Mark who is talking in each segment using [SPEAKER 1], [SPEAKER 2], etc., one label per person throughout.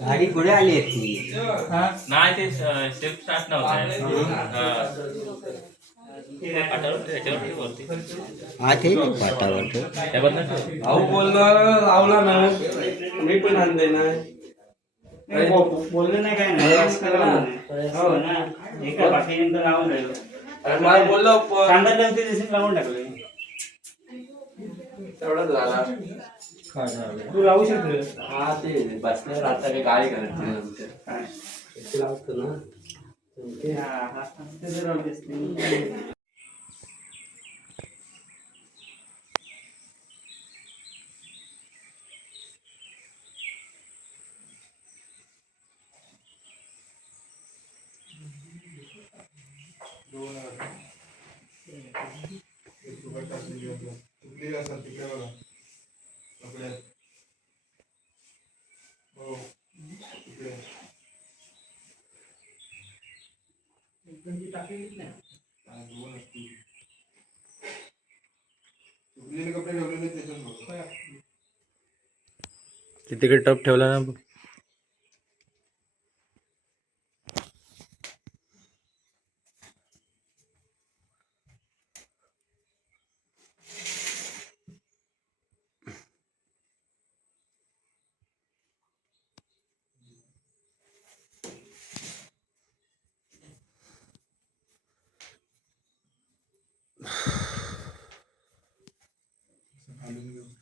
[SPEAKER 1] गाडी कुठे आली आहे ती.
[SPEAKER 2] नाही ते शिफ्ट स्टार्ट नव्हता.
[SPEAKER 3] ते अहो लावला ना. मी पण आणते ना.
[SPEAKER 4] बोललं नाही काय नाही. हो. ना एका बाकी लावून राहिलो.
[SPEAKER 3] मला बोललो?
[SPEAKER 4] लावून टाकलं
[SPEAKER 3] तेवढाच झाला.
[SPEAKER 4] तू लावू शकतो.
[SPEAKER 3] हा ते बसल्यावर आता काही गाडी करायची
[SPEAKER 4] काय
[SPEAKER 3] लावतो ना.
[SPEAKER 4] ते हा
[SPEAKER 5] तिकडे बघा कपड्यात हो. तिकडे दोन असतील. कपडे ठेवलेले त्याच्यात बघ.
[SPEAKER 6] तिकडे टप ठेवला ना
[SPEAKER 5] Hallelujah.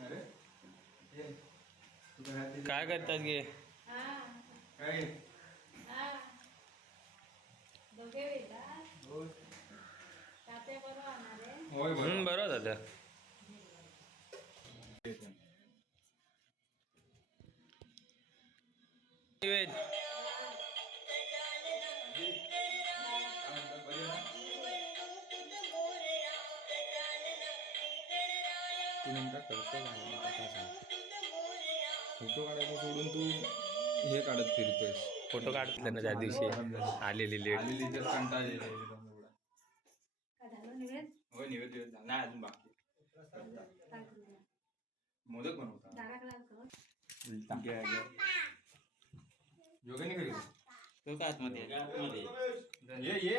[SPEAKER 5] अरे ये. तुझ्या हाती
[SPEAKER 6] काय करतात गे?
[SPEAKER 5] काय
[SPEAKER 6] बरोबर
[SPEAKER 5] तू नेमका करतो सांग? फोटो काढायचं सोडून तू हे काढत फिरतोयस
[SPEAKER 6] फोटो काढतात ना त्या दिवशी. आलेली लेट
[SPEAKER 5] आलेली तर कंटाळा येईल. एकदम एवढा. होय निवेद. नाही अजून बाकी मोदक बनवता. घ्या, घ्या. योगाने घरी
[SPEAKER 2] तो काय आतमध्ये आहे?
[SPEAKER 5] ये ये.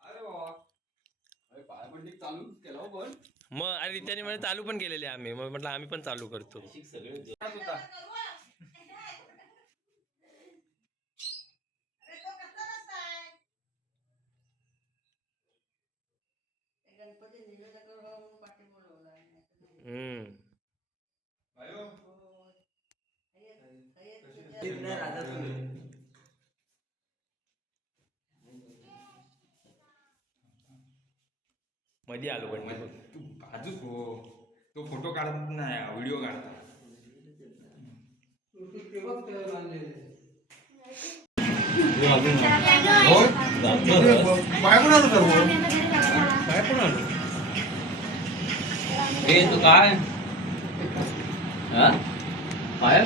[SPEAKER 5] अरे बाबा. अरे पाय पडली चालू केला हो पण.
[SPEAKER 6] मग अरे त्याने म्हणजे चालू पण केलेले आम्ही. मग म्हटलं आम्ही पण चालू करतो.
[SPEAKER 5] काय होता.
[SPEAKER 6] हम्म मध्ये आलो पण
[SPEAKER 5] तू बाजूच हो. तो फोटो काढत नाही व्हिडिओ काढता.
[SPEAKER 3] हे तू काय? हा? पाया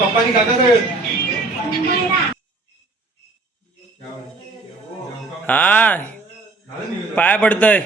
[SPEAKER 5] पप्पानी काका
[SPEAKER 6] हा पाया पडतय.